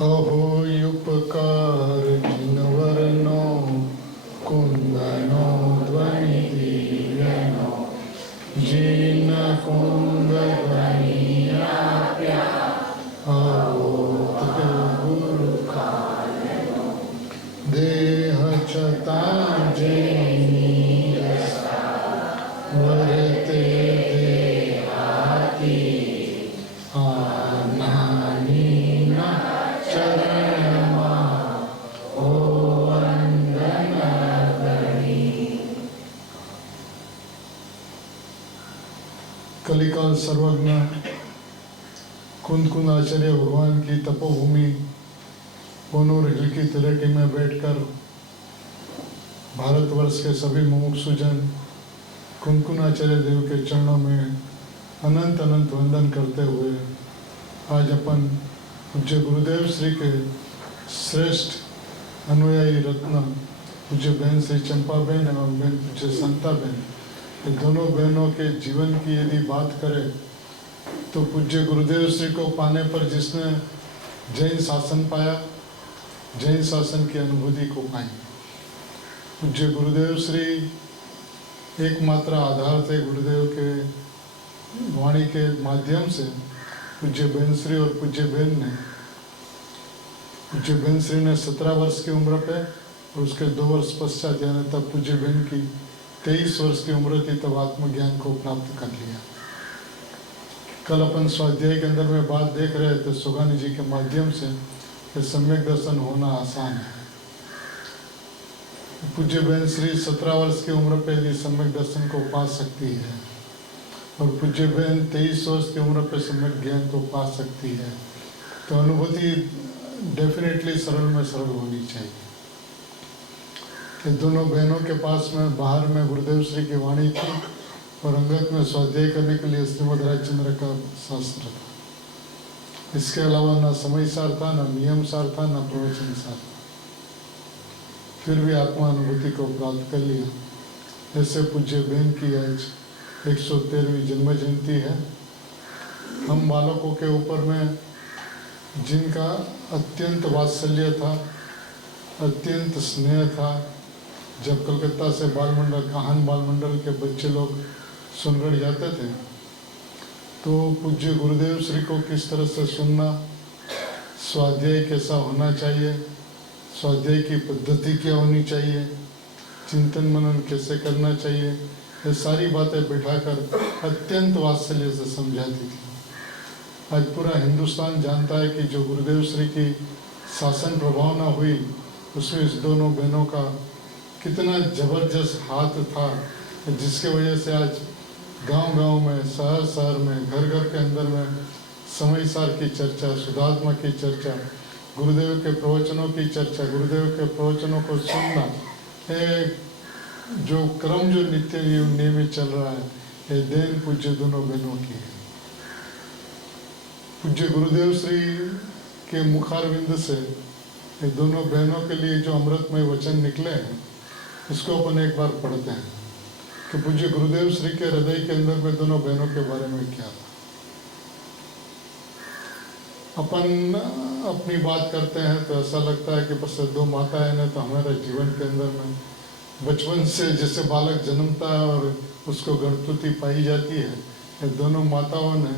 अहो उपकार जिनवरनो कुंदनो ध्वनि दिव्यनो जिन कुंद ध्वनि आप्या अवोत गुरु कालनो देह चता जेनी वरते देहाती कलिकाल सर्वज्ञ कुंद आचार्य भगवान की तपोभूमि कोनूर हिल की तलेटी में बैठकर भारतवर्ष के सभी मुमुक्षुजन कुंद आचार्य देव के चरणों में अनंत अनंत वंदन करते हुए आज अपन पूज्य गुरुदेव श्री के श्रेष्ठ अनुयायी रत्न पूज्य बहन श्री चंपा बहन एवं बहन पूज्य संता बहन, ये दोनों बहनों के जीवन की यदि बात करें तो पूज्य गुरुदेव श्री को पाने पर जिसने जैन शासन पाया, जैन शासन की अनुभूति को पाई। पूज्य गुरुदेव श्री एकमात्र आधार थे। गुरुदेव के वाणी के माध्यम से पूज्य बहन श्री और पूज्य बहन ने, पूज्य बहन श्री ने 17 वर्ष की उम्र पे और उसके 2 वर्ष पश्चात यानी तब पूज्य बहन की 23 वर्ष की उम्र थी तब आत्मज्ञान को प्राप्त कर लिया। कल अपन स्वाध्याय के अंदर में बात देख रहे थे सुगानी जी के माध्यम से कि सम्यक दर्शन होना आसान है। पूज्य बहन श्री 17 वर्ष की उम्र पे भी सम्यक दर्शन को पा सकती है और पूज्य बहन 23 वर्ष की उम्र पे सम्यक ज्ञान को पा सकती है, तो अनुभूति डेफिनेटली सरल में सरल होनी चाहिए। कि दोनों बहनों के पास में बाहर में गुरुदेव श्री की वाणी थी और अंगत में स्वाध्याय करने के लिए श्रीमद राजचंद्र का शास्त्र था। इसके अलावा ना समय सार था, ना नियम सार था, ना प्रवचन सार था। फिर भी आत्मा अनुभूति को प्राप्त कर लिया। ऐसे पूज्य बहन की आज 113वीं जन्म जयंती है। हम बालकों के ऊपर में जिनका अत्यंत वात्सल्य था, अत्यंत स्नेह था, जब कलकत्ता से बाल मंडल, काहन बाल मंडल के बच्चे लोग सुनगढ़ जाते थे तो पूज्य गुरुदेव श्री को किस तरह से सुनना, स्वाध्याय कैसा होना चाहिए, स्वाध्याय की पद्धति क्या होनी चाहिए, चिंतन मनन कैसे करना चाहिए, ये सारी बातें बिठाकर अत्यंत वात्सल्य से समझाती थी। आज पूरा हिंदुस्तान जानता है कि जो गुरुदेव श्री की शासन प्रभावना हुई उसमें इस दोनों बहनों का कितना जबरदस्त हाथ था, जिसके वजह से आज गांव-गांव में, शहर-शहर में, घर-घर के अंदर में समय सार की चर्चा, शुद्धात्मा की चर्चा, गुरुदेव के प्रवचनों की चर्चा, गुरुदेव के प्रवचनों को सुनना, ये जो क्रम जो नित्य नियमित चल रहा है, ये देन पूज्य दोनों बहनों की है। पूज्य गुरुदेव श्री के मुखारविंद से ये दोनों बहनों के लिए जो अमृतमय वचन निकले हैं, इसको अपन एक बार पढ़ते हैं कि पूज्य गुरुदेव श्री के हृदय के अंदर में दोनों बहनों के बारे में क्या था। अपन अपनी बात करते हैं तो ऐसा लगता है कि बस 2 माताएं हैं, तो हमारे जीवन के अंदर में बचपन से जैसे बालक जन्मता है और उसको गणतुति पाई जाती है, ये दोनों माताओं ने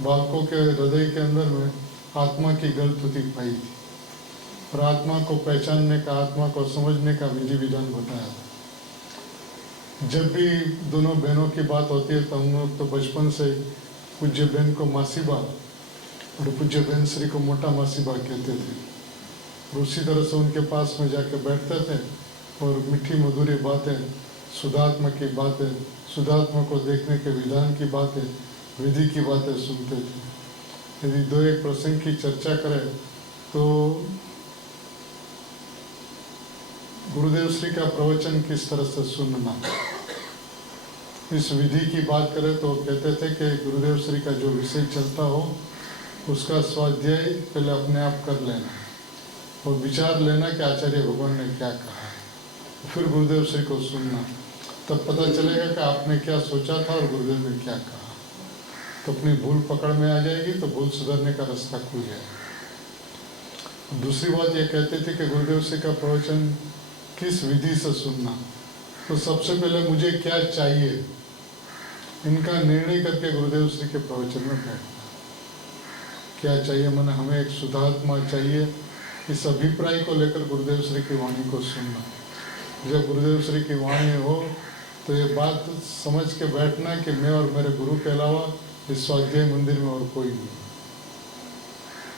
बालकों के हृदय के अंदर में आत्मा की गणतुति पाई थी और आत्मा को पहचानने का, आत्मा को समझने का विधि विधान बताया। जब भी दोनों बहनों की बात होती है तो हम लोग तो बचपन से पूज्य बहन को मासीबा और पूज्य बहन श्री को मोटा मासीबा कहते थे और उसी तरह से उनके पास में जाके बैठते थे और मीठी मधुरी बातें, शुद्धात्मा की बातें, शुद्धात्मा को देखने के विधान की बातें, विधि की बातें सुनते थे। यदि 2-1 प्रसंग की चर्चा करें तो गुरुदेव श्री का प्रवचन किस तरह से सुनना, इस विधि की बात करें तो कहते थे कि गुरुदेव श्री का जो विषय चलता हो उसका स्वाध्याय पहले अपने आप कर लेना और विचार लेना कि आचार्य भगवान ने क्या कहा है, फिर गुरुदेव श्री को सुनना, तब पता चलेगा कि आपने क्या सोचा था और गुरुदेव ने क्या कहा। तो अपनी भूल पकड़ में आ जाएगी तो भूल सुधरने का रास्ता खुल जाएगा। दूसरी बात ये कहते थे कि गुरुदेव श्री का प्रवचन किस विधि से सुनना। तो सबसे पहले मुझे क्या चाहिए, इनका निर्णय करके गुरुदेव श्री के प्रवचन में बैठना। क्या चाहिए, मैंने हमें एक शुद्धात्मा चाहिए, इस अभिप्राय को लेकर गुरुदेव श्री की वाणी को सुनना। जब गुरुदेव श्री की वाणी हो तो ये बात समझ के बैठना कि मैं और मेरे गुरु के अलावा इस स्वाध्याय मंदिर में और कोई नहीं,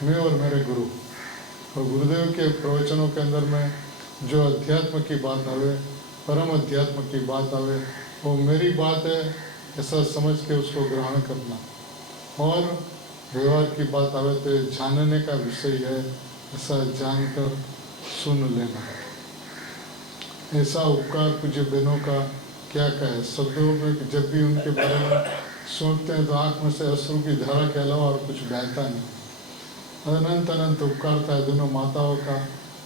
मैं और मेरे गुरु। और गुरुदेव के प्रवचनों के अंदर में जो अध्यात्म की बात आवे, परम अध्यात्म की बात आवे, वो मेरी बात है ऐसा समझ के उसको ग्रहण करना। और व्यवहार की बात आवे तो जानने का विषय है ऐसा जानकर सुन लेना। ऐसा उपकार पूज्य बहनों का क्या कहे, शब्दों में जब भी उनके बारे में सोचते हैं तो आँख में से अश्रु की धारा के अलावा और कुछ बहता नहीं। अनंत अनंत उपकार था दोनों माताओं का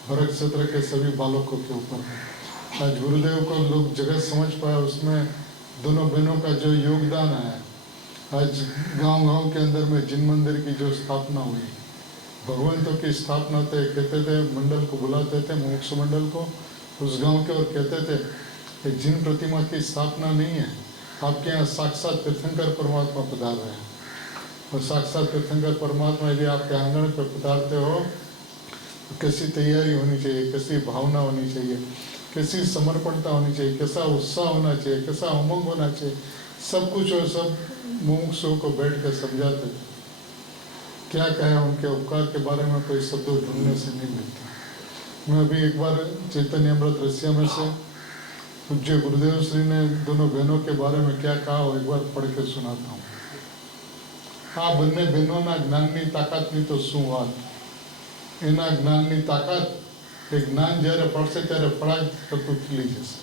भरत क्षेत्र के सभी बालकों के ऊपर। आज गुरुदेव को लोग जगत समझ पाए, उसमें दोनों बहनों का जो योगदान है। आज गांव-गांव के अंदर में जिन मंदिर की जो स्थापना हुई, भगवंतों की स्थापना थे, कहते थे मंडल को बुलाते थे, मोक्ष मंडल को उस गांव के, और कहते थे कि जिन प्रतिमा की स्थापना नहीं है आपके यहाँ साक्षात तीर्थंकर परमात्मा पधार रहे हैं। और साक्षात तीर्थंकर परमात्मा यदि आपके आंगन पर पधारते हो तो कैसी तैयारी होनी चाहिए, कैसी भावना होनी चाहिए, कैसी समर्पणता होनी चाहिए, कैसा उत्साह होना चाहिए, कैसा उमंग होना चाहिए, सब कुछ और सब मुमुक्षुओं को बैठ कर समझाते। क्या कहें, उनके उपकार के बारे में कोई शब्द ढूंढने से नहीं मिलता। मैं अभी एक बार चैतन्य अमृत रसिया में से पूज्य गुरुदेव श्री ने दोनों बहनों के बारे में क्या कहा वो एक बार पढ़ के सुनाता हूँ। આ બંને બહેનોના જ્ઞાનની તાકાતની તો શું વાત, એના જ્ઞાનની તાકાત એ જ્ઞાન જ્યારે પડશે ત્યારે ફળાજ કરતું ખીલી જશે।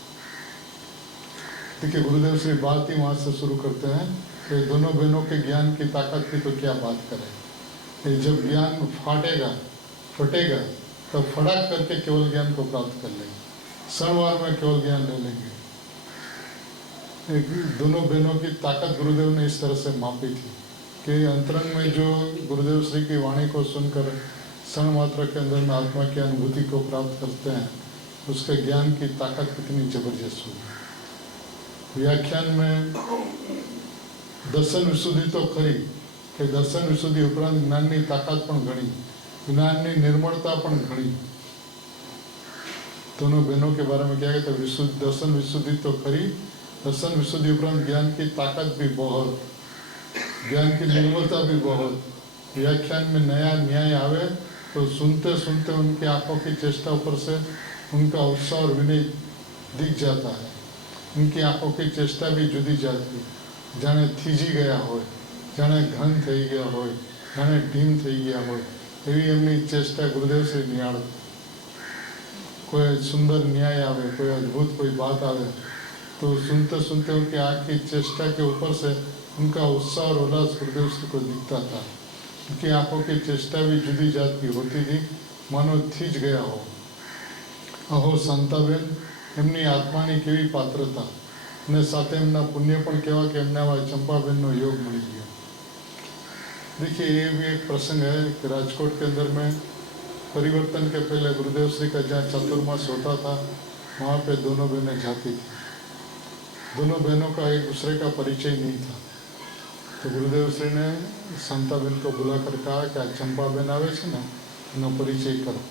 देखिए गुरुदेव श्री बात ही वहाँ से शुरू करते हैं कि दोनों बहनों के ज्ञान की ताकत की तो क्या बात करें। जब ज्ञान फटेगा तो फटाक करके केवल ज्ञान को प्राप्त कर लेंगे, क्षणवार में केवल ज्ञान ले लेंगे। दोनों बहनों की ताकत गुरुदेव ने इस तरह से मापी थी कि अंतरंग में जो गुरुदेव श्री की वाणी को सुनकर क्षण मात्र के अंदर में आत्मा की अनुभूति को प्राप्त करते हैं, उसके ज्ञान की ताकत कितनी जबरदस्त होगी। व्याख्यान में दर्शन विशुद्धि तो खरी कि दर्शन विशुद्धि उपरांत ज्ञाननी ताकत पण घणी, ज्ञाननी निर्मलता पण घणी। दोनों बहनों के बारे में क्या कहते हैं, विशुद्ध दर्शन विशुद्धि तो खरी, दर्शन विशुद्धि उपरांत ज्ञान की ताकत भी बहुत, ज्ञान की निर्मलता भी बहुत। व्याख्यान में नया न्याय आवे तो सुनते सुनते उनकी आंखों की चेष्टा ऊपर से उनका उत्साह और विनय दिख जाता है। उनकी आंखों की चेष्टा भी जुदी जाती, जाने थीजी गया हो, जाने घन थई गया हो, जाने ढीम थई गया हो, एवी एमनी चेष्टा गुरुदेव से निहाळ। कोई सुंदर न्याय आवे, कोई अद्भुत कोई बात आवे तो सुनते सुनते उनकी आँख की चेष्टा के ऊपर से उनका उत्साह और उल्लास गुरुदेव श्री को दिखता था। उनकी आंखों की चेष्टा भी जुदी जाती होती थी, मानो थीज गया हो। अहो शांताबेन, एमनी आत्मानी केवी पात्रता ने साथे एमना पुण्य पण केवा कि एमने आवा चंपाबेननो योग मळी गयो। देखिए ये भी एक प्रसंग है कि राजकोट के अंदर में परिवर्तन के पहले गुरुदेव श्री का जहाँ चतुर्मास होता था वहाँ पे दोनों बहनें जाती थी। दोनों बहनों का एक दूसरे का परिचय नहीं था, तो गुरुदेव श्री ने शांताबेन को बुलाकर कहा कि आज चंपाबेन आवे छे ने एनो परिचय करो।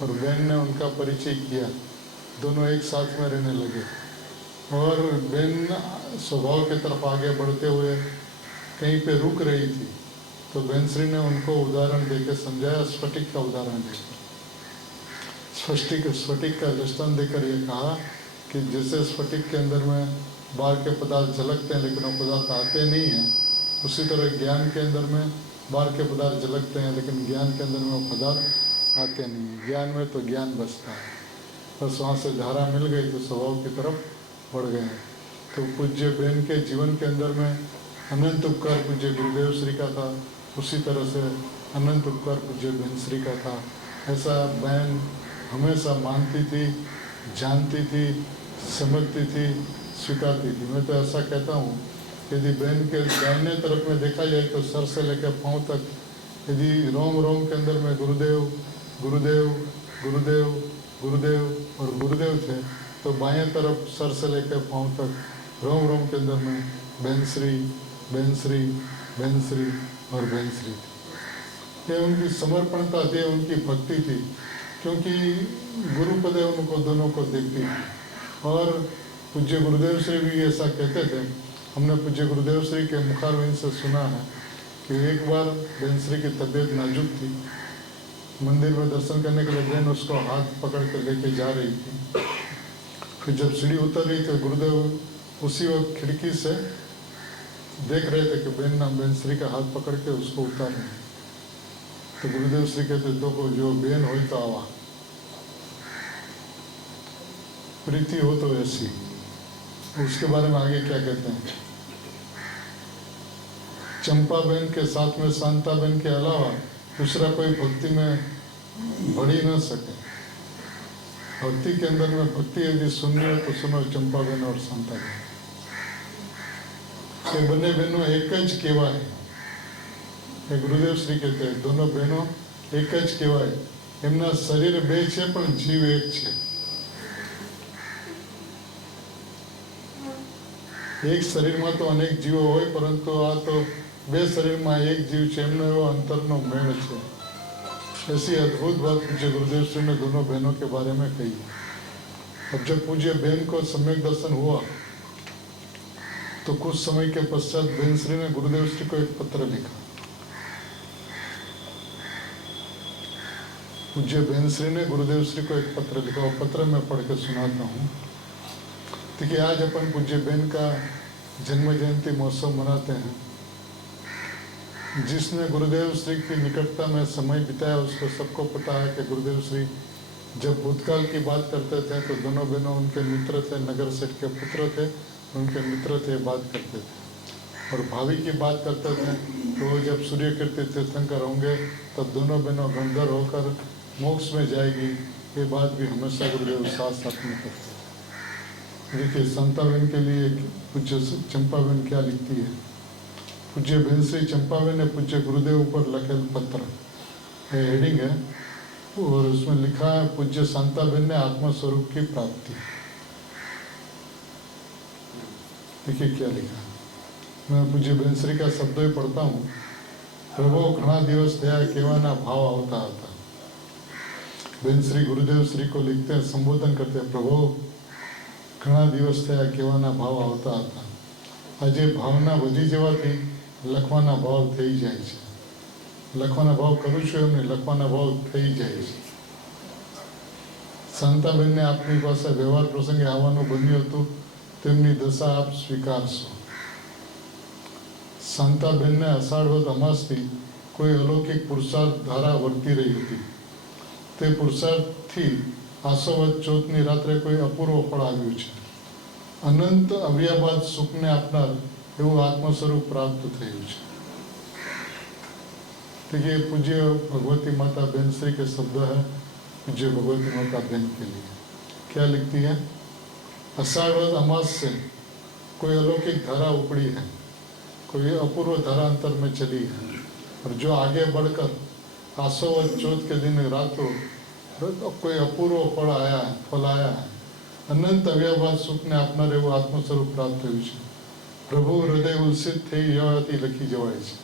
और बहन ने उनका परिचय किया, दोनों एक साथ में रहने लगे। और बहन स्वभाव की तरफ आगे बढ़ते हुए कहीं पे रुक रही थी तो बहन श्री ने उनको उदाहरण देकर समझाया, स्फटिक का उदाहरण देकर, स्फटिक का दृष्टांत देकर ये कहा कि जैसे स्फटिक के अंदर में बाहर के पदार्थ झलकते हैं लेकिन वो पदार्थ आते नहीं हैं, उसी तरह ज्ञान के अंदर में बाहर के पदार्थ झलकते हैं लेकिन ज्ञान के अंदर में वो पदार्थ आते नहीं हैं। ज्ञान में तो ज्ञान बसता है, बस वहाँ से धारा मिल गई तो स्वभाव की तरफ बढ़ गए। तो पूज्य बहन के जीवन के अंदर में अनंत उपकार पूज्य गुरुदेव श्री का था, उसी तरह से अनंत उपकार पूज्य बहन श्री का था। ऐसा बहन हमेशा मानती थी, जानती थी, समझती थी, स्वीकारती थी। मैं तो ऐसा कहता हूँ यदि बहन के दाहिने तरफ में देखा जाए तो सर से लेकर पाँव तक यदि रोम रोम के अंदर में गुरुदेव गुरुदेव गुरुदेव गुरुदेव और गुरुदेव थे, तो बाएं तरफ सर से लेकर पांव तक रोम रोम के अंदर में बेनश्री बेनश्री बेनश्री और बेनश्री थी। ये उनकी समर्पणता थी, उनकी भक्ति थी, क्योंकि गुरुपदे उनको दोनों को देखती थी। और पूज्य गुरुदेव श्री भी ऐसा कहते थे। हमने पूज्य गुरुदेव श्री के मुखारविंद से सुना है कि एक बार बेनश्री की तबीयत नाजुक थी, मंदिर में दर्शन करने के लिए बहन उसको हाथ पकड़ कर लेके जा रही थी। फिर जब सीढ़ी उतर रही तो गुरुदेव उसी वक्त खिड़की से देख रहे थे कि बहन ना बेनश्री का हाथ पकड़ के उसको उतार रहे हैं। तो गुरुदेव श्री कहते दो को जो बेन हो तो आवा, प्रीति हो तो ऐसी। उसके बारे में आगे क्या कहते हैं, चंपा बहन के साथ में शांता बहन के अलावा दूसरा कोई भक्ति में बढ़ ही न सके। भक्ति के अंदर में भक्ति यदि सुननी हो तो सुनो चंपा बहन और शांता बहन। ये बने बहनों एक ज केवा है। ये गुरुदेव श्री कहते हैं दोनों बहनों एक ज केवा है। एमना शरीर बे छे पण जीव एक छे। एक शरीर में तो अनेक जीवो होय, परंतु आ तो बे शरीर में एक जीव छे, एमनो एवो अंतरनो मेल छे। ऐसी अद्भुत बात पूज्य गुरुदेव श्री ने दोनों बहनों के बारे में कही। अब जब पूज्य बहन को सम्यक दर्शन हुआ तो कुछ समय के पश्चात बहन श्री ने गुरुदेव श्री को एक पत्र लिखा। पूज्य बहन श्री ने गुरुदेव श्री को एक पत्र लिखा। वो पत्र मैं पढ़ के सुनाता हूँ। देखिए आज अपन पूज्य बहन का जन्म जयंती महोत्सव मनाते हैं। जिसने गुरुदेव श्री की निकटता में समय बिताया उसको सबको पता है कि गुरुदेव श्री जब भूतकाल की बात करते थे तो दोनों बहनों उनके मित्र थे, नगर सेठ के पुत्र थे, उनके मित्र थे, बात करते थे। और भावी की बात करते थे तो जब सूर्य कीर्ति तीर्थंकर होंगे तब दोनों बहनों गंधर्व होकर मोक्ष में जाएगी, ये बात भी हमेशा गुरुदेव साथ साथ में करते थे। देखिए शांता बहन के लिए पूज्य चंपा बहन क्या लिखती है। पूज्य बहन श्री चंपा बहन ने पूज्य गुरुदेव ऊपर लिखे पत्र हेडिंग है और उसमें लिखा है पूज्य शांता बहन ने आत्मा स्वरूप की प्राप्ति। देखिए क्या लिखा। मैं पूज्य बहन श्री का शब्द ही पढ़ता हूँ। प्रभु घना दिवस थया केवाना भाव आवता था। बहन श्री गुरुदेव श्री को लिखते हैं, संबोधन करते हैं, प्रभु घना दिवस थया केवाना भाव आवता था। आज भावना वधी जवाथी लखवाना भाव थई जाय छे। लखवाना भाव करूँ छुं एम नहीं, लखवाना भाव थई जाय छे। शांताबेन ने आपनी पासे व्यवहार प्रसंगे आववानुं बन्युं हतुं, तेमनी दशा आप स्वीकारशो। शांताबेन ने अषाढ़वद अमासथी कोई अलौकिक पुरुषार्थ धारा वर्ती रही थी। ते पुरुषार्थथी आसोवद चौथनी रात्रे कोई अपूर्व फळ आव्युं छे। अनंत अव्याबाद सुखने आपनार एवं आत्मस्वरूप प्राप्त थयुं छे। देखिए पूज्य भगवती माता बहन श्री के शब्द है पूज्य भगवती माता बहन के लिए। क्या लिखती है, अषाढ़वद अमास से कोई अलौकिक धारा उपड़ी है, कोई अपूर्व धारा अंतर में चली है और जो आगे बढ़कर आसोवद चौथ के दिन रातों कोई अपूर्व फल आया है। अनंत अव्याबाद सुख ने अपना रेव आत्मस्वरूप प्राप्त हुई है। प्रभु हृदय उल्सित थी यह लखी जवाय छे।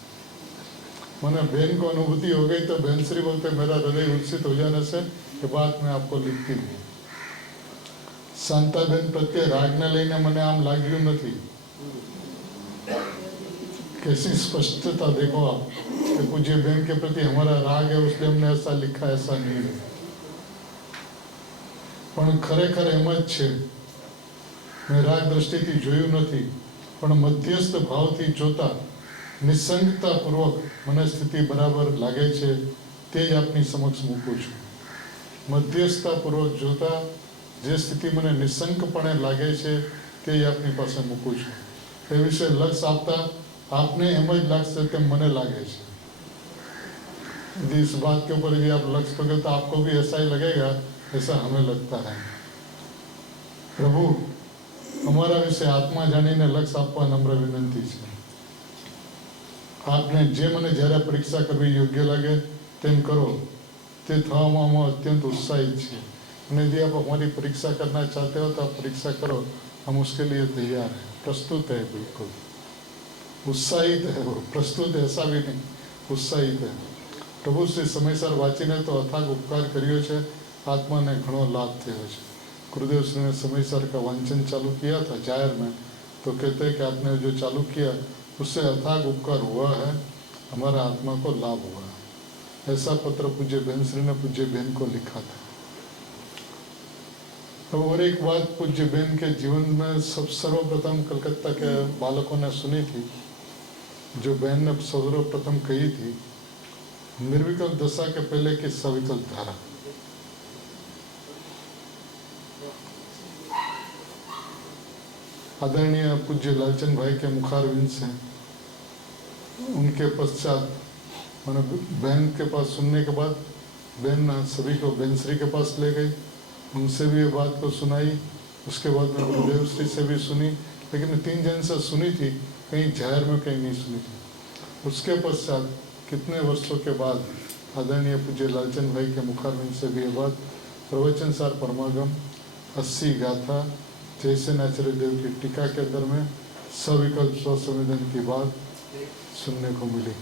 मैंने बहन को अनुभूति हो गई तो बहन श्री बोलते मेरा हृदय उल्सित हो जाने से ये बात मैं आपको लिखती हूँ। शांता बहन प्रत्ये राग ने लईने मने आम लाग्युं नथी। कैसी स्पष्टता देखो आप कि पूज्य बहन के प्रति हमारा राग है उसलिए हमने ऐसा लिखा, ऐसा नहीं है। पण खरेखर एम ज छे। मैं राग दृष्टिथी जोयुं नथी, पण मध्यस्थ भावथी जोता निसंगता पूर्वक मने स्थिति बराबर लागे छे ते ज आपनी समक्ष मूकું છું। मध्यस्थता पूर्वक जोता जे स्थिति मने निसंकपणे लागे छे ते ज आपनी पासे मूकું છું। ए विषय लक्ष्य आपता आपने एम ज लागशे तेम मने लागे छे। यदि इस बात के ऊपर यदि आप लक्ष्य करोगे तो आपको भी ऐसा ही लगेगा ऐसा हमें लगता है। प्रभु हमारा विषय आत्मा जानीने लक्ष्य आपवा नम्र विनंती है। आपने जे મને જ્યારે પરીક્ષા કરવી યોગ્ય લાગે તેમ કરો તે થવામાં અમે અત્યંત उत्साहित છીએ અને यदि आप हमारी परीक्षा करना चाहते हो तो आप परीक्षा करो हम उसके लिए तैयार हैं प्रस्तुत है बिल्कुल उत्साहित है वो प्रस्तुत ऐसा भी नहीं उत्साहित है प्रभु श्री समयसर वाँचीने तो અથાગ ઉપકાર કર્યો છે आत्माने घणो लाभ થયો છે गुरुदेव श्री ने समयसर का वांचन चालू किया था जाहिर में तो कहते हैं कि आपने जो चालू किया उससे अथाग उपकार हुआ है हमारा आत्मा को लाभ हुआ है ऐसा पत्र पूज्य बहन श्री ने पूज्य बहन को लिखा था। अब और एक बात पूज्य बहन के जीवन में सर्वप्रथम कलकत्ता के बालकों ने सुनी थी जो बहन ने सर्वप्रथम कही थी निर्विकल्प दशा के पहले की सविकल्प धारा। आदरणीय पूज्य लालचंद भाई के मुखारविंद से उनके पश्चात मैंने बहन के पास सुनने के बाद बहन सभी को बहन श्री के पास ले गई उनसे भी ये बात को सुनाई उसके बाद में गुरुदेव श्री से भी सुनी लेकिन 3 जन से सुनी थी कहीं जाहिर में कहीं नहीं सुनी थी। उसके पश्चात कितने वर्षों के बाद आदरणीय पूज्य लालचंद भाई के मुखारविंद से भी ये बात प्रवचन सार परमागम 80 गाथा जैसे आचार्य देव की टीका के अंदर में सविकल्प स्वसंवेदन की बात सुनने को मिली।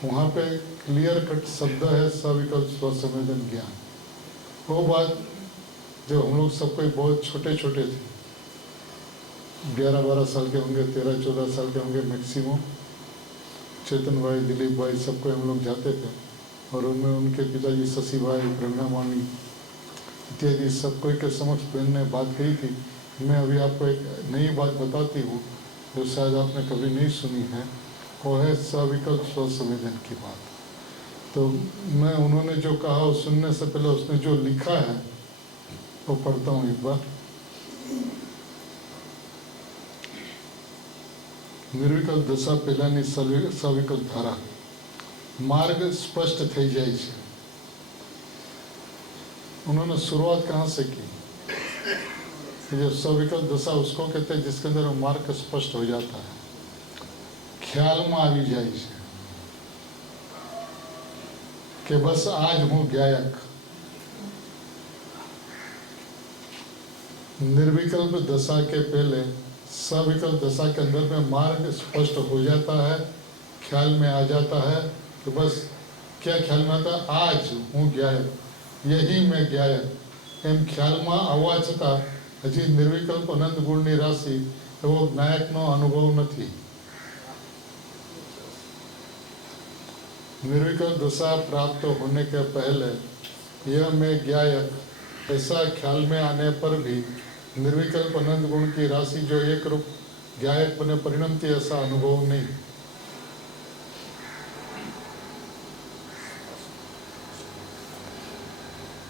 वहाँ पे क्लियर कट शब्द है सविकल्प स्वसंवेदन ज्ञान। वो बात जब हम लोग सब कोई बहुत छोटे छोटे थे 11-12 साल के होंगे 13-14 साल के होंगे मैक्सिमम चेतन भाई दिलीप भाई सबको हम लोग जाते थे और उनमें उनके पिताजी शशि भाई प्रेरणा मानी इत्यादि सब कोई के समक्ष बहन ने बात कही थी। मैं अभी आपको एक नई बात बताती हूँ जो शायद आपने कभी नहीं सुनी है वो है सविकल्प स्वसंवेदन की बात। तो मैं उन्होंने जो कहा वो सुनने से पहले उसने जो लिखा है वो पढ़ता हूँ एक बार। निर्विकल्प दशा पहलानी सविकल्प धारा मार्ग स्पष्ट થઈ જાય છે। उन्होंने शुरुआत कहाँ से की जो सविकल्प दशा उसको कहते हैं जिसके अंदर मार्ग स्पष्ट हो जाता है ख्याल में આવી જાય છે कि बस आज हूँ गायक। निर्विकल्प दशा के पहले सविकल्प दशा के अंदर में मार्ग स्पष्ट हो जाता है ख्याल में आ जाता है कि बस क्या ख्याल में आता आज हूँ गायक यही मैं गायक एम ख्याल में आवा छता हजी निर्विकल्प अनंत गुणनी राशि एवो नायकनो अनुभव नहीं। निर्विकल्प दशा प्राप्त होने के पहले यह मैं गायक ऐसा ख्याल में आने पर भी निर्विकल्प अनंत गुण की राशि जो एक रूप गायक बने परिणमती ऐसा अनुभव नहीं।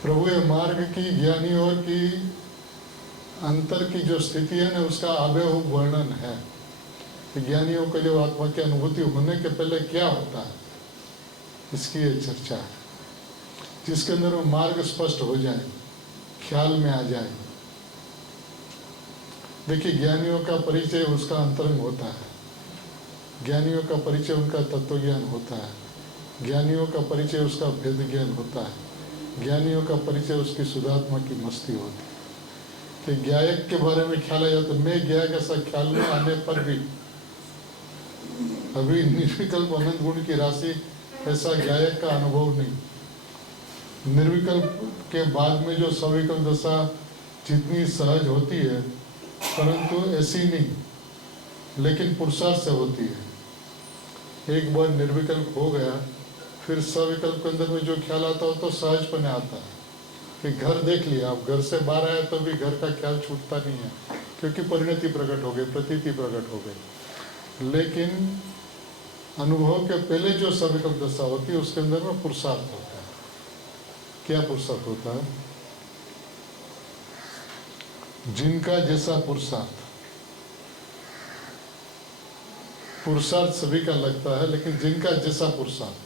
प्रभु ये मार्ग की ज्ञानियों की अंतर की जो स्थिति है ना उसका आबेहूब वर्णन है। ज्ञानियों के लिए आत्मा की अनुभूति होने के पहले क्या होता है इसकी ये चर्चा है जिसके अंदर वो मार्ग स्पष्ट हो जाए ख्याल में आ जाए। देखिए ज्ञानियों का परिचय उसका अंतरंग होता है ज्ञानियों का परिचय उनका तत्व ज्ञान होता है ज्ञानियों का परिचय उसका भेद ज्ञान होता है ज्ञानियों का परिचय उसकी शुद्धात्मा की मस्ती होती है। कि गायक के बारे में ख्याल आया तो मैं गायक ऐसा ख्याल में आने पर भी अभी निर्विकल्प अनंत गुण की राशि ऐसा गायक का अनुभव नहीं। निर्विकल्प के बाद में जो सविकल्प दशा जितनी सहज होती है परंतु ऐसी नहीं लेकिन पुरुषार्थ से होती है। एक बार निर्विकल्प हो गया फिर सविकल्प के अंदर में जो ख्याल आता हो तो सहजपने आता है कि घर देख लिया आप घर से बाहर आए तो भी घर का ख्याल छूटता नहीं है क्योंकि परिणति प्रकट हो गई प्रतीति प्रकट हो गई। लेकिन अनुभव के पहले जो सविकल्प दशा होती है उसके अंदर में पुरुषार्थ होता है। क्या पुरुषार्थ होता है? जिनका जैसा पुरुषार्थ पुरुषार्थ सभी का लगता है लेकिन जिनका जैसा पुरुषार्थ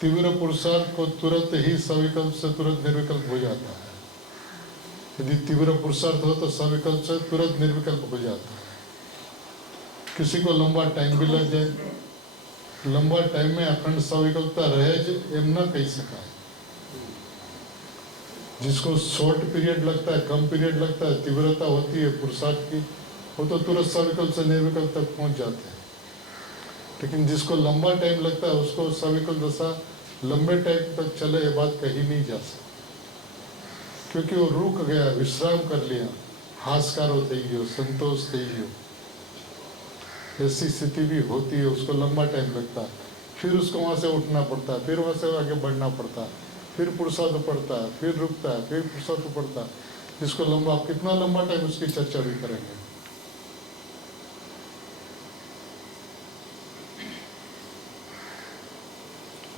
तीव्र पुरुषार्थ को तुरंत ही सविकल्प से तुरंत निर्विकल्प हो जाता है। यदि तीव्र पुरुषार्थ हो तो सविकल्प से तुरंत निर्विकल्प हो जाता है। किसी को लंबा टाइम भी लग जाए लंबा टाइम में अखंड सविकल्पता रहे एम न कही सकाय। जिसको शॉर्ट पीरियड लगता है, कम पीरियड लगता है, तीव्रता होती है पुरुषार्थ की, वो तो तुरंत सविकल्प से निर्विकल्प तक पहुंच जाते हैं। लेकिन जिसको लंबा टाइम लगता है उसको सविकल्प दशा लंबे टाइम तक चले, ये बात कही नहीं जा सकती, क्योंकि वो रुक गया, विश्राम कर लिया, हाशकारो થઈ ગયો, संतोष થઈ ગયો। ऐसी स्थिति भी होती है, उसको लंबा टाइम लगता है, फिर उसको वहाँ से उठना पड़ता है, फिर वहाँ से आगे बढ़ना पड़ता है, फिर पुरुषार्थ पड़ता है, फिर रुकता है, फिर पुरुषार्थ पड़ता है। जिसको लंबा, कितना लंबा टाइम, उसकी चर्चा भी करेंगे।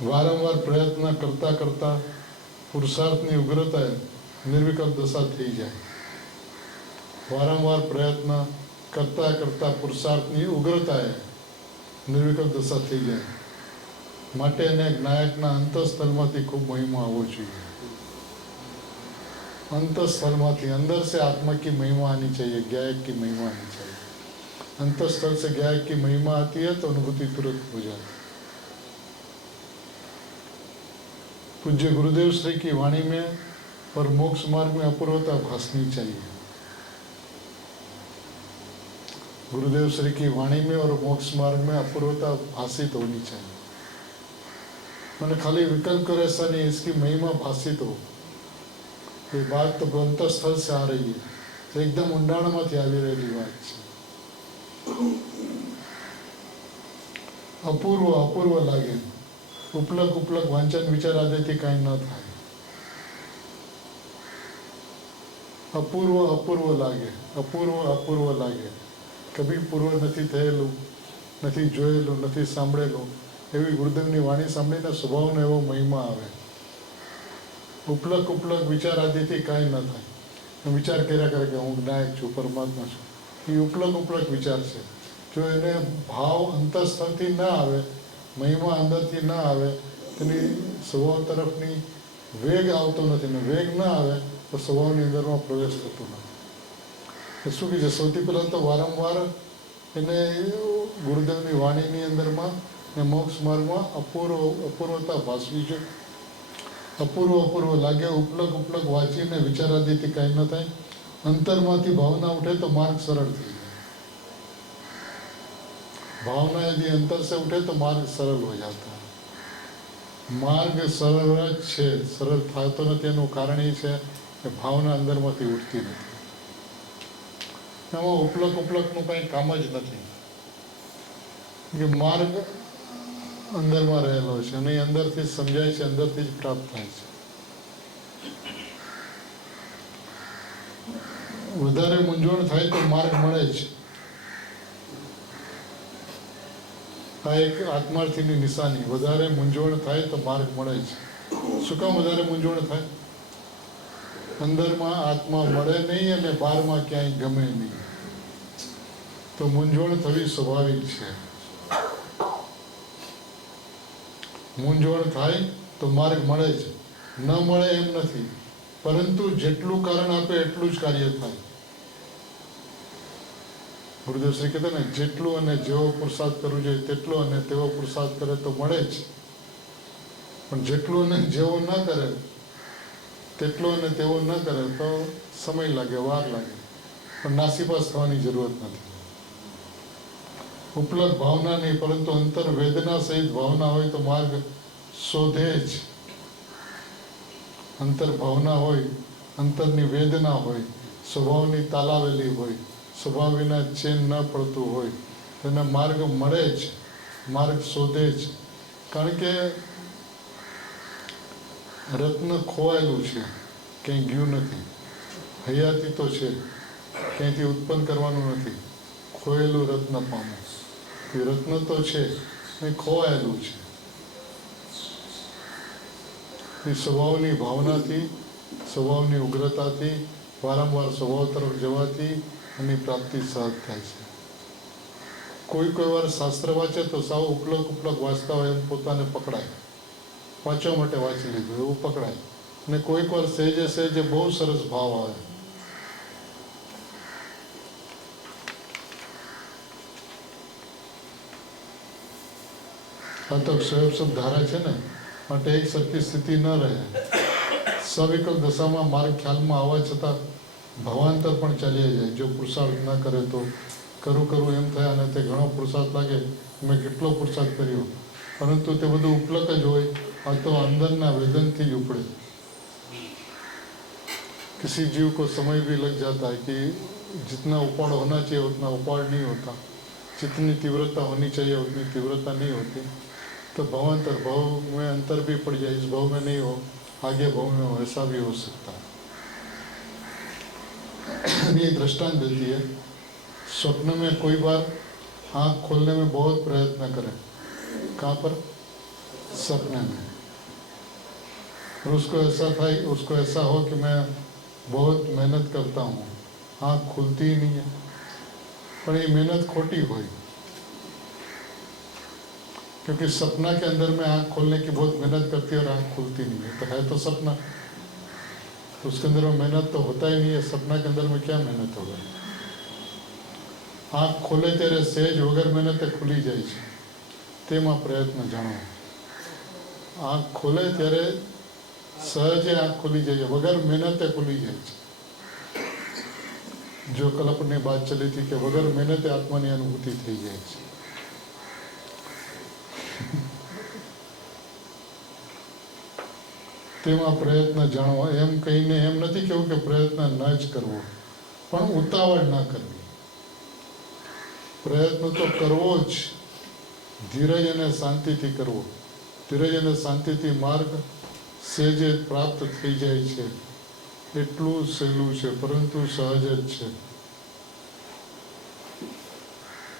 वारंवार प्रयत्न करता करता पुरुषार्थની ઉગ્રતાએ નિર્વિકલ્પ દશા થઈ જાય। વારંવાર પ્રયત્ન કરતા કરતા પુરુષાર્થની ઉગ્રતાએ નિર્વિકલ્પ દશા થઈ જાય। માટે એને જ્ઞાયકના અંતઃસ્થલમાંથી ખૂબ મહિમા આવવો જોઈએ। अंतःस्थलમાંથી, अंदर से आत्मा की महिमा आनी चाहिए, ज्ञायक की महिमा आनी चाहिए। अंतःस्थल से ज्ञायक की महिमा आती है तो अनुभूति तुरंत हो जाती है। पूज्य गुरुदेव श्री की वाणी में और मोक्ष मार्ग में अपूर्वता भासनी चाहिए। गुरुदेव श्री की वाणी में और मोक्ष मार्ग में अपूर्वता भाषित होनी चाहिए। मैंने खाली विकल्प करे ऐसा नहीं, इसकी महिमा भाषित हो। ये बात तो अंतःस्थल से आ रही है, तो एकदम ઊંડાણમાંથી આવી રહેલી વાત છે। અપૂર્વ અપૂર્વ લાગે, ઉપલક ઉપલક વાંચન વિચાર આદિથી કાંઈ ન થાય। અપૂર્વ અપૂર્વ લાગે, અપૂર્વ અપૂર્વ લાગે, કભી પૂર્વ નથી થયેલું, નથી જોયેલું, નથી સાંભળેલું એવી ગુરુદેવની વાણી સાંભળીને સ્વભાવનો એવો મહિમા આવે। ઉપલક ઉપલક વિચાર આદિથી કાંઈ ન થાય। વિચાર કર્યા કરે કે હું જ્ઞાયક છું, પરમાત્મા છું, એ ઉપલક ઉપલક વિચાર છે। જો એને ભાવ અંતઃસ્થળથી ન આવે, મહિમા અંદરથી ન આવે, તેની સ્વભાવ તરફની વેગ આવતો નથી, ને વેગ ન આવે તો સ્વભાવની અંદરમાં પ્રવેશ થતો નથી। શું કહે છે, સૌથી પહેલાં તો વારંવાર એને ગુરુદેવની વાણીની અંદરમાં ને મોક્ષ માર્ગમાં અપૂર્વતા ભાસવી છે। અપૂર્વ અપૂર્વ લાગે, ઉપલક ઉપલક વાંચીને વિચારાદિથી કાંઈ ન થાય, અંતરમાંથી ભાવના ઉઠે તો માર્ગ સરળ થઈ જાય। भावना यदि अंतर से उठे तो मार्ग सरल हो जाता है। मार्ग सरल है, सरल थतो नहीं, एनु कारण ये है कि भावना अंदर में उठती नहीं। एम उपलक उपलकनु कई काम ज नहीं, कि मार्ग अंदर में रहेलो है अने अंदर थी समझाय छे, अंदर थी प्राप्त थाय छे। वधारे मूंझवण थाय तो मार्ग मळे ज। आ एक आत्मार्थीनी निशानी, वधारे मूंझवण थाय तो मार्ग मळे ज। शुं काम वधारे मूंझवण थाय? अंदर में आत्मा मळे नहीं अने बहार में क्यांय गमे नहीं, तो मूंझवण थवी स्वाभाविक छे। मूंझवण थाय तो मार्ग मळे ज, न मळे एम नथी, परंतु जेटलुं कारण आपे एटलुं ज कार्य थाय। गुरुदेव श्री कहते ने जेटलुं अने जेवो पुरुषार्थ करवो जोईए तेटलो अने तेवो पुरुषार्थ करे तो मळे ज, पण जेटलुं अने जेवो न करे, तेटलो अने तेवो न करे तो समय लागे, वार लागे, पण नासीपास थवानी जरूरत नथी। उपलक भावना नहीं, परंतु अंतर वेदना सहित भावना होय तो मार्ग शोधे ज। अंतर भावना होय, अंतरनी वेदना होय, स्वभावनी तालावेली होय, स्वभाव विना चैन न पड़तुं होय, तेने मार्ग मळे ज, मार्ग शोधे ज। कारण के रत्न खोवायेलुं छे, क्यांय गयुं नथी, हयाती तो छे, क्यांयथी उत्पन्न करवानुं नथी। खोयेलुं रत्न पामो, એ રત્ન તો છે એ ખોવાયેલું છે। એ સ્વભાવની ભાવનાથી, સ્વભાવની ઉગ્રતાથી, વારંવાર સ્વભાવ તરફ જવાથી એની પ્રાપ્તિ સહજ થાય છે। કોઈ વાર શાસ્ત્ર વાંચે તો સાવ ઉપલક ઉપલક વાંચતા હોય એમ પોતાને પકડાય, વાંચવા માટે વાંચી લીધું એવું પકડાય, અને કોઈક વાર સહેજે સહેજે બહુ સરસ ભાવ આવે। તો સ્વયં શુદ્ધ ધારા છે ને માટે એક સરખી સ્થિતિ ન રહે. સવિકલ્પ દશામાં માર્ગ ખ્યાલમાં આવવા છતાં ભવાંતર પણ ચાલ્યા જાય. જો પુરુષાર્થ ન કરે તો કરું એમ થાય અને તે ઘણો પુરુષાર્થ લાગે, મેં કેટલો પુરુષાર્થ કર્યો, પરંતુ તે બધું ઉપલક જ હોય. આ તો અંદરના વેદનથી જ ઉપડે. किसी जीव को समय भी लग जाता है कि जितना उपाड़ होना चाहिए उतना उपाड़ नहीं होता, जितनी तीव्रता होनी चाहिए उतनी तीव्रता नहीं होती. तो भवांतर भाव में अंतर भी पड़ जाए, इस भाव में नहीं हो, आगे भाव में हो, ऐसा भी हो सकता है. ये दृष्टांत देती है. स्वप्न में कोई बार आँख खोलने में बहुत प्रयत्न करें. कहाँ पर? सपने में. और उसको ऐसा हो कि मैं बहुत मेहनत करता हूँ, आँख खुलती ही नहीं है. पर ये मेहनत खोटी हुई, क्योंकि सपना के अंदर में आँख खोलने की बहुत मेहनत करती है और आँख खुलती नहीं है. तो है तो सपना, तो उसके अंदर में मेहनत तो होता ही नहीं है. सपना के अंदर में क्या मेहनत होगा? आँख खोले ત્યારે સહેજ વગર મહેનતે ખુલી જાય છે, તેમાં પ્રયત્ન જાણો. આँખ ખોલે ત્યારે સહજે આँख खुली जाए, वगर मेहनते खुली जाए. जो कल अपनी बात चली थी कि वगर मेहनते आत्मा की अनुभूति थी जाए. તેમાં પ્રયત્ન જાણવો. એમ કહીને એમ નથી કહેવું કે પ્રયત્ન ન જ કરવો, પણ ઉતાવળ ના કરવી. પ્રયત્ન તો કરવો જ, ધીરજ અને શાંતિથી કરવો. ધીરજ અને શાંતિથી માર્ગ સહેજે પ્રાપ્ત થઈ જાય છે. એટલું સહેલું છે, પરંતુ સહજ જ છે.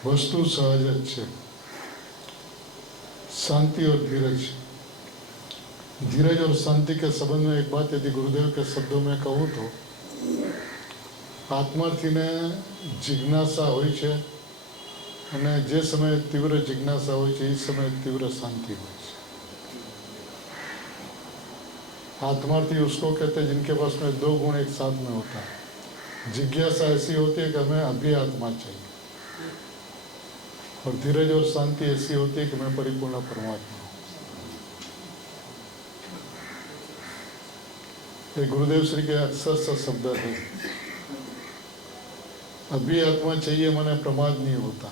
वस्तु सहज है. शांति और धीरज. धीरज और शांति के संबंध में एक बात यदि गुरुदेव के शब्दों में कहूँ तो आत्मार्थी ने जिज्ञासा होय छे અને જે સમયે તીવ્ર જિજ્ઞાસા હોય છે એ સમયે તીવ્ર શાંતિ હોય છે. आत्मार्थी उसको कहते हैं जिनके पास में दो गुण एक साथ में होता है. जिज्ञासा ऐसी होती है कि हमें अभी आत्मा चाहिए, और धीरज और शांति ऐसी होती है कि मैं परिपूर्ण परमात्मा हूँ. ये गुरुदेव श्री के अक्सर सा शब्द है. अभी आत्मा चाहिए माने प्रमाद नहीं होता,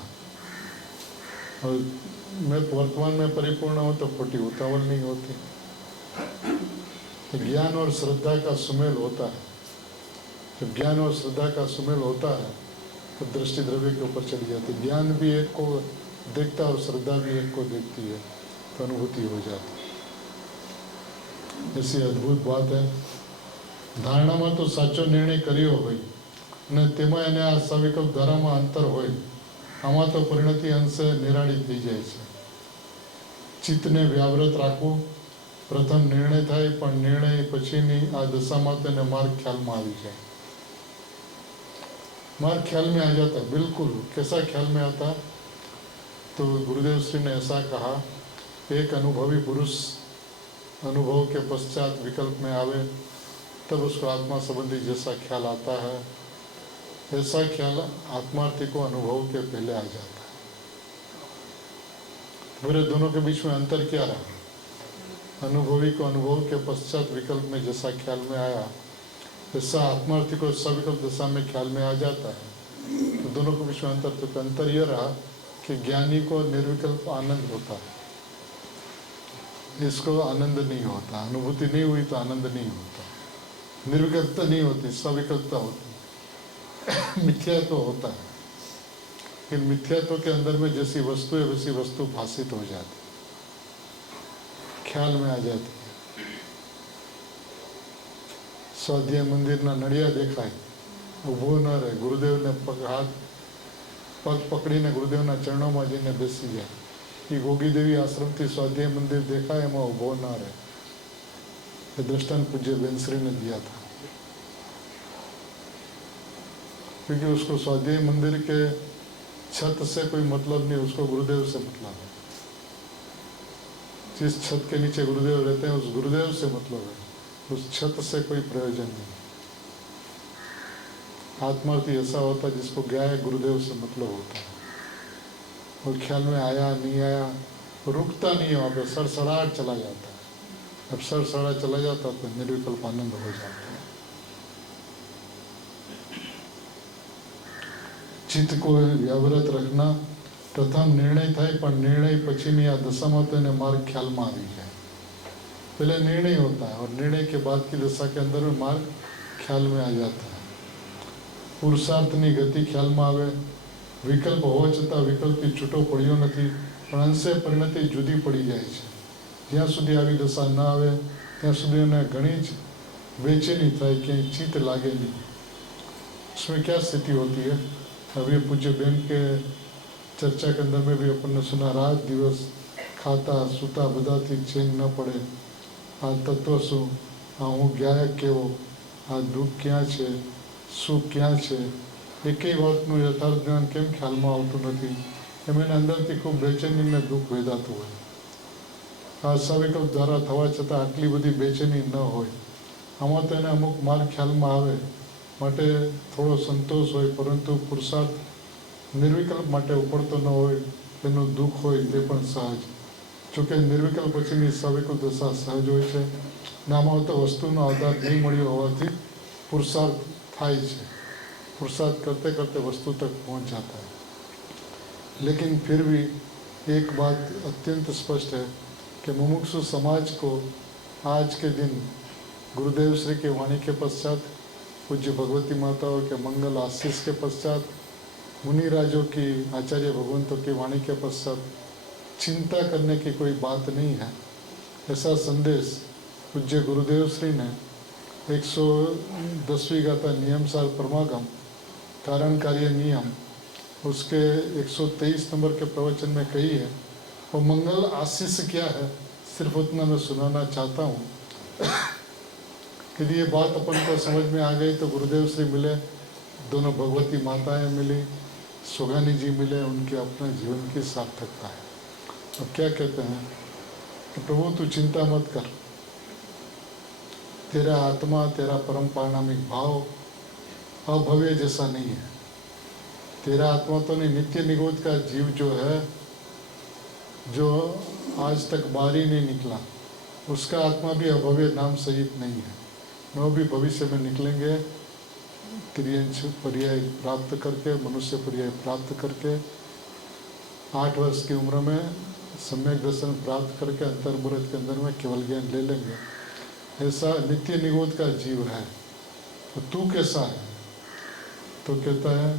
और मैं वर्तमान में परिपूर्ण हूँ तो खोटी उतावल नहीं होती. तो ज्ञान और श्रद्धा का सुमेल होता है. जब ज्ञान और श्रद्धा का सुमेल होता है तो दृष्टि द्रव्य के ऊपर चली जाती है. ज्ञान भी एक को देखता है और श्रद्धा भी एक को देखती है, तो अनुभूति हो जाती है. ऐसी अद्भुत बात है. धारणा में तो साचो निर्णय कर्यो होय ने तेमां एने आ सविकल्प धारामां अंतर होय, आमां तो परिणति अंशे निराળી થઈ જાય છે. चित्तने व्याव्रत राखવું प्रथम निर्णय थाय, पण निर्णय पछीनी आ दशामां तेने मार्ग ख्यालमां आवी जाय. मार्ग ख्याल में आ जाता. बिल्कुल कैसा ख्याल में आता? तो गुरुदेव श्री ने ऐसा कहा, एक अनुभवी पुरुष अनुभव के पश्चात विकल्प में आवे तब उसको आत्मा संबंधी जैसा ख्याल आता है, ऐसा ख्याल आत्मार्थी को अनुभव के पहले आ जाता है. मेरे दोनों के बीच में अंतर क्या रहा? अनुभवी को अनुभव के पश्चात विकल्प में जैसा ख्याल में आया, ऐसा आत्मार्थी को सविकल्प दशा में ख्याल में आ जाता है. तो दोनों के बीच में अंतर, तो अंतर यह रहा कि ज्ञानी को निर्विकल्प आनंद होता है, इसको आनंद नहीं होता. अनुभूति नहीं हुई तो आनंद नहीं होता. निर्विकल्पता नहीं होती, सविकल्पता होती. मिथ्यात्व होता है. इन मिथ्यात्व के अंदर में जैसी वस्तु है वैसी वस्तु भाषित हो जाती, ख्याल में आ जाती है. स्वाध्याय मंदिर ना नड़िया देखाय, ऊभो न रहे, गुरुदेव ने हाथ पग पकड़ी ने गुरुदेव ना चरणों में जईने बेसी जाए. ये गोगी देवी आश्रम थी स्वाध्याय मंदिर देखाय, एमां ऊभो न रहे. ये दृष्टांत पूज्य बेनश्री ने दिया था, क्योंकि उसको स्वाध्याय मंदिर के छत से कोई मतलब नहीं, उसको गुरुदेव से मतलब है. जिस छत के नीचे गुरुदेव रहते हैं उस गुरुदेव से मतलब है, उस छत से कोई प्रयोजन नहीं. आत्मार्थी ऐसा होता है जिसको गया है गुरुदेव से मतलब होता है, और ख्याल में आया नहीं आया रुकता नहीं है, वहाँ पे सरसराहट चला जाता है। अब सरसराहट चला जाता है तो निर्विकल्प आनंद हो जाता है। चित्त को व्यावृत रखना प्रथम निर्णय થાય, પણ निर्णय પછીની આ દશામાં તો એને માર્ગ ખ્યાલમાં આવી જાય। पहले निर्णय होता है और निर्णय के बाद की दशा के अंदर में मार्ग ख्याल में आ जाता है। पुरुषार्थની ગતિ ખ્યાલમાં આવે। વિકલ્પ હોવા છતાં વિકલ્પથી છૂટો પડ્યો નથી, પણ અંશે પરિણતિ જુદી પડી જાય છે। જ્યાં સુધી આવી દશા ન આવે ત્યાં સુધી એને ઘણી જ બેચેની થાય, ક્યાંય ચિત્ત લાગે નહીં। उसमें क्या स्थिति होती है? अभी पूज्य बहन के चर्चा के अंदर में भी अपन ने सुना, रात दिवस खाता सूता बधाथी चैन न पड़े। आ तत्व शू, आ हूँ गायक केवो, आ दुख क्या है, सुख क्या है, एक बातनु यथार्थ ज्ञान केम ख्याल में आवतुं नथी। एम एने अंदरथी खूब बेचैनी ने दुख वेधातुं होय। आ सविकल्प द्वारा थवा छतां आटली बधी बेचैनी न होय। आमां तो एने अमुक मार्ग ख्याल में आवे माटे थोड़ो संतोष होय, परंतु पुरुषार्थ निर्विकल्प माटे उपड़तो न होय, तेनुं दुख होय ते पण सहज। चूँकि निर्विकल्प पछीनी सविकल्प दशा सहज होय छे। आमां तो वस्तुनो आधार नहीं मळ्यो होवाथी पुरुषार्थ थाय छे। पुरुषार्थ करते करते वस्तु तक पहुंच जाता है। लेकिन फिर भी एक बात अत्यंत स्पष्ट है कि मुमुक्षु समाज को आज के दिन गुरुदेव श्री के वाणी के पश्चात, पूज्य भगवती माताओं के मंगल आशीष के पश्चात, मुनिराजों की, आचार्य भगवंतों की वाणी के पश्चात चिंता करने की कोई बात नहीं है। ऐसा संदेश पूज्य गुरुदेव श्री ने 110वीं गाथा नियमसार परमागम कारण कार्य नियम उसके 123 नंबर के प्रवचन में कही है। वो मंगल आशीष क्या है, सिर्फ उतना मैं सुनाना चाहता हूँ कि ये बात अपन को समझ में आ गई तो गुरुदेव श्री मिले, दोनों भगवती माताएं मिली, सुगानी जी मिले, उनके अपने जीवन की सार्थकता है। अब क्या कहते हैं कि प्रभु तू चिंता मत कर, तेरा आत्मा, तेरा परम पारणामिक भाव अभव्य जैसा नहीं है। तेरा आत्मा तो नहीं, नित्य निगोद का जीव जो है, जो आज तक बाहर ही नहीं निकला, उसका आत्मा भी अभव्य नाम सहित नहीं है। वो भी भविष्य में निकलेंगे, त्रियंश पर्याय प्राप्त करके, मनुष्य पर्याय प्राप्त करके, 8 वर्ष की उम्र में सम्यक दर्शन प्राप्त करके अंतर्मुहूर्त के अंदर में केवल ज्ञान ले लेंगे। ऐसा नित्य निगोद का जीव है। तो तू कैसा है? तो कहता है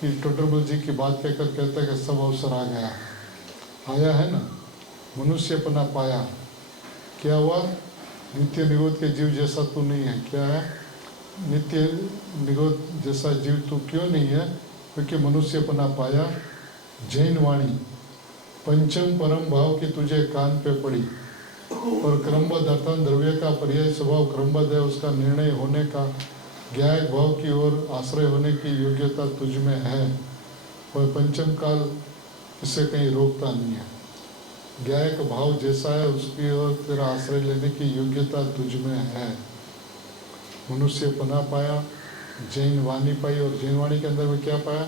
कि टोटरबल जी की बात कहकर कहता है कि सब अवसर आ गया, आया है ना, मनुष्यपना पाया। क्या हुआ? नित्य निगोद के जीव जैसा तू नहीं है। क्या है? नित्य निगोद जैसा जीव तू क्यों नहीं है? क्योंकि मनुष्यपना पाया। जैन वाणी पंचम परम भाव की तुझे कान पे पड़ी और क्रमबद्ध अर्थात द्रव्य का पर्याय स्वभाव क्रमबद्ध है, उसका निर्णय होने का ज्ञायक भाव की ओर आश्रय होने की योग्यता तुझ में है और पंचम काल इससे कहीं रोकता नहीं है। ज्ञायक भाव जैसा है उसकी ओर तेरा आश्रय लेने की योग्यता तुझ में है। मनुष्यपना पाया, जैन वाणी पाई और जैन वाणी के अंदर में क्या पाया?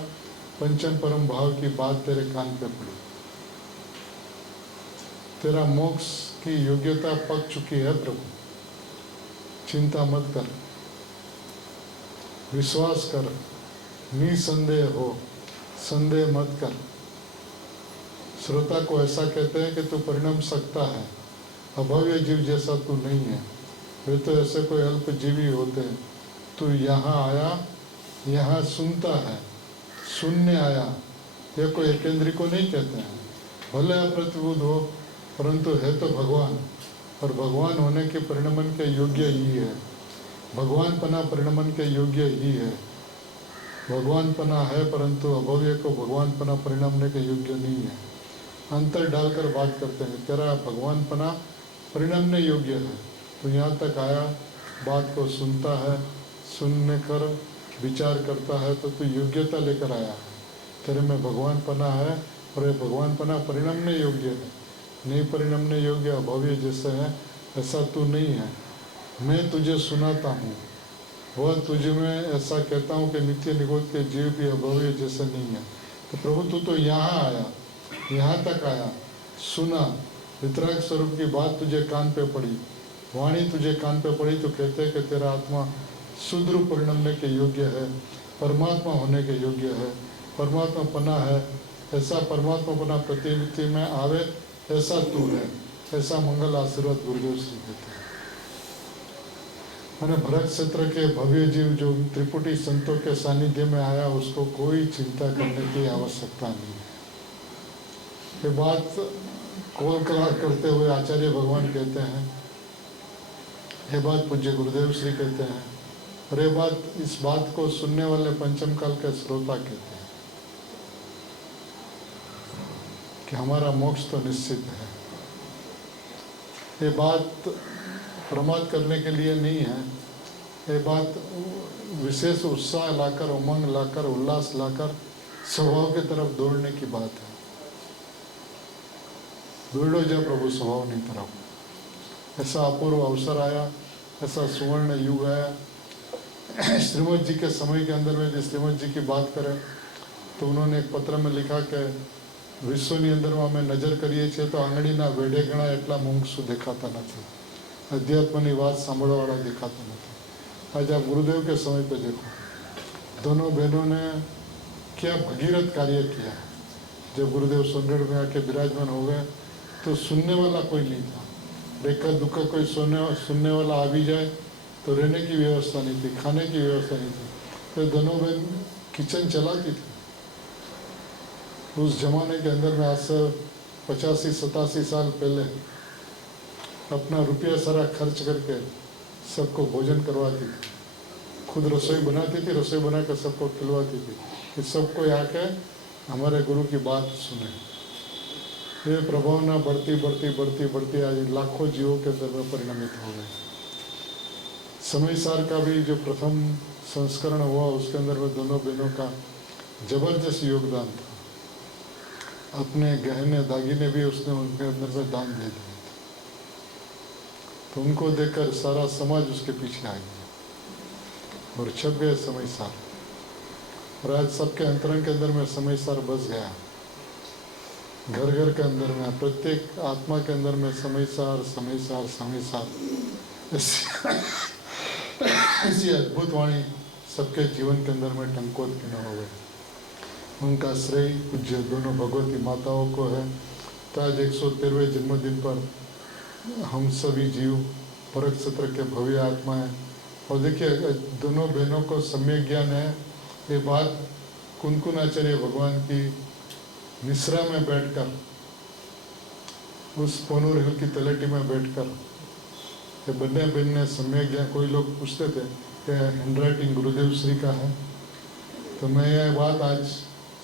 पंचम परम भाव की बात तेरे कान पे पड़ी। तेरा मोक्ष की योग्यता पक चुकी है प्रभु, चिंता मत कर, विश्वास कर, निसंदेह हो, संदेह मत कर। श्रोता को ऐसा कहते हैं कि तू परिणम सकता है, अभव्य जीव जैसा तू नहीं है। वे तो ऐसे कोई अल्प जीवी होते हैं। तू यहाँ आया, यहाँ सुनता है, सुनने आया। यह कोई एकेंद्री को नहीं कहते हैं। भले अप्रतिबुद्ध हो परंतु है तो भगवान, और भगवान होने के परिणमन के योग्य ही है। भगवान पना परिणमन के योग्य ही है। भगवान पना है परंतु अभव्य को भगवान पना परिणमने के योग्य नहीं है। अंतर डालकर बात करते हैं, तेरा भगवान पना परिणमने योग्य है। तो यहाँ तक आया, बात को सुनता है, सुनने कर विचार करता है, तो तू योग्यता लेकर आया। तेरे में भगवान पना है और ये भगवान पना परिणमने योग्य है। नहीं परिणमने योग्य अभव्य जैसे है ऐसा तू नहीं है। मैं तुझे सुनाता हूँ, वह तुझे में ऐसा कहता हूँ कि नित्य निगोद के जीव भी अभव्य जैसे नहीं है। तो प्रभु तू तो यहाँ आया, यहाँ तक आया, सुना, वितराग स्वरूप की बात तुझे कान पे पड़ी, वाणी तुझे कान पे पड़ी, तो कहते हैं कि तेरा आत्मा शुद्र परिणमने के योग्य है, परमात्मा होने के योग्य है, परमात्मा पना है, ऐसा परमात्मा पना प्रतिनिधि में आवे ऐसा तू है, ऐसा मंगल आशीर्वाद गुरुदेव श्री कहते हैं। मैंने भरत क्षेत्र के भव्य जीव जो त्रिपुटी संतों के सानिध्य में आया, उसको कोई चिंता करने की आवश्यकता नहीं है। ये बात कोल कला करते हुए आचार्य भगवान कहते हैं, ये बात पूज्य गुरुदेव श्री कहते हैं, और ये बात, इस बात को सुनने वाले पंचम काल के श्रोता कहते हैं कि हमारा मोक्ष तो निश्चित है। ये बात प्रमाद करने के लिए नहीं है, ये बात विशेष उत्साह लाकर, उमंग लाकर, उल्लास लाकर स्वभाव की तरफ दौड़ने की बात है। दौड़ो जा प्रभु स्वभाव की तरफ। ऐसा अपूर्व अवसर आया, ऐसा सुवर्ण युग आया। श्रीमद जी के समय के अंदर में जिस श्रीमद जी की बात करें तो उन्होंने एक पत्र में लिखा कि વિશ્વની અંદરમાં અમે નજર કરીએ છીએ તો આંગળીના વેઢે ગણા એટલા મુમુક્ષુ દેખાતા નથી, अध्यात्म बात सामने वाला दिखाता नहीं। आज आप गुरुदेव के समय पे देखो, दोनों बहनों ने क्या भगीरथ कार्य किया। जब गुरुदेव सोनगढ़ में आके विराजमान हो गए तो सुनने वाला कोई नहीं था, देखा दुखा कोई सुनने वाला आ भी जाए तो रहने की व्यवस्था नहीं थी, खाने की व्यवस्था नहीं थी, तो दोनों बहन किचन चलाती थी। उस जमाने के अंदर में आज से 85-87 साल पहले अपना रुपया सारा खर्च करके सबको भोजन करवाती थी, खुद रसोई बनाती थी, रसोई बना कर सबको खिलवाती थी कि सबको आके हमारे गुरु की बात सुने। ये प्रभावना बढ़ती बढ़ती बढ़ती बढ़ती आज लाखों जीवों के अंदर में परिणमित हो गई। समय सार का भी जो प्रथम संस्करण हुआ उसके अंदर में दोनों बहनों का जबरदस्त योगदान था। अपने गहने दागिने भी उसने उनके अंदर में दान दे दिए थे, तो उनको देखकर सारा समाज उसके पीछे आ गया और छप गए समय सार। और आज सबके अंतरंग के अंदर में समय सार बस गया, घर घर के अंदर में, प्रत्येक आत्मा के अंदर में समय सार समय सार समय सार ऐसी अद्भुत वाणी सबके जीवन के अंदर में टंकोत्पन्न हो गई। उनका श्रेय पूज्य दोनों भगवती माताओं को है। तो आज 113वें जन्मदिन पर हम सभी जीव परक सत्र के भव्य आत्मा है। और देखिए दोनों बहनों को सम्यक ज्ञान है। ये बात कुनकुनाचार्य भगवान की मिश्रा में बैठकर, उस पोनूर हिल की तलेटी में बैठकर ये बन्ने बहन ने सम्यक ज्ञान, कोई लोग पूछते थे कि हैंडराइटिंग गुरुदेव श्री का है, तो मैं यह बात आज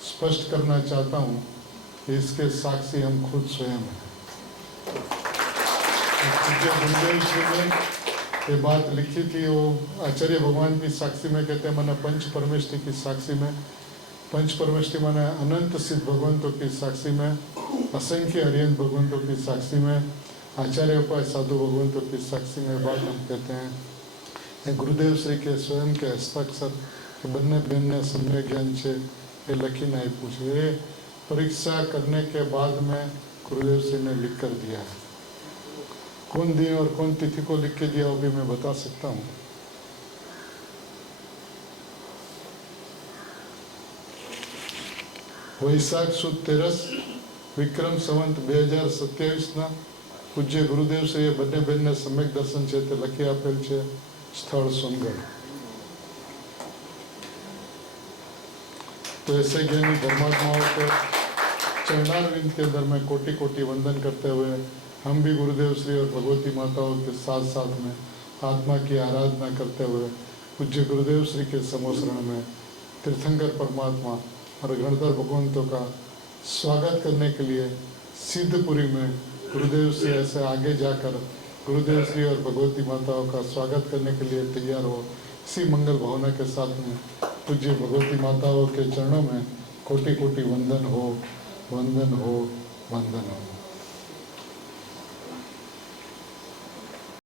स्पष्ट करना चाहता हूँ कि इसके साक्षी हम खुद स्वयं हैं। गुरुदेव श्री ने ये बात लिखी थी, वो आचार्य भगवान की साक्षी में कहते हैं, मैंने पंच परमेष्टि की साक्षी में, पंच परमेष्टि मैंने अनंत सिद्ध भगवंतों की साक्षी में, असंख्य हरियंत भगवंतों की साक्षी में, आचार्य उपाय साधु भगवंतों की साक्षी में बात हम कहते हैं। ये गुरुदेव श्री के स्वयं के हस्ताक्षर बन्ने बहन सम्यक ज्ञान से ये लखीन आई पूछे, परीक्षा करने के बाद में गुरुदेव श्री ने लिख कर दिया है। कौन दिन और कौन तिथि को लिख के दिया वो भी मैं बता सकता हूँ। वैशाख सुद 13 विक्रम संवत 2027 ना पूज्य गुरुदेव से ये बन्ने बहन सम्यक दर्शन છે તે લખી આપેલ છે। સ્થળ સોનગઢ। तो ऐसे ज्ञानी धर्मात्माओं को चरणारविंद के अंदर में कोटि कोटि वंदन करते हुए हम भी गुरुदेव श्री और भगवती माताओं के साथ साथ में आत्मा की आराधना करते हुए पूज्य गुरुदेव श्री के समोसरण में तीर्थंकर परमात्मा और गणधर भगवंतों का स्वागत करने के लिए सिद्धपुरी में गुरुदेव श्री ऐसे आगे जाकर गुरुदेव श्री और भगवती माताओं का स्वागत करने के लिए तैयार हो। इसी मंगल भावना के साथ में पूज्य भगवती माताओं के चरणों में कोटि कोटि वंदन हो, वंदन हो, वंदन हो।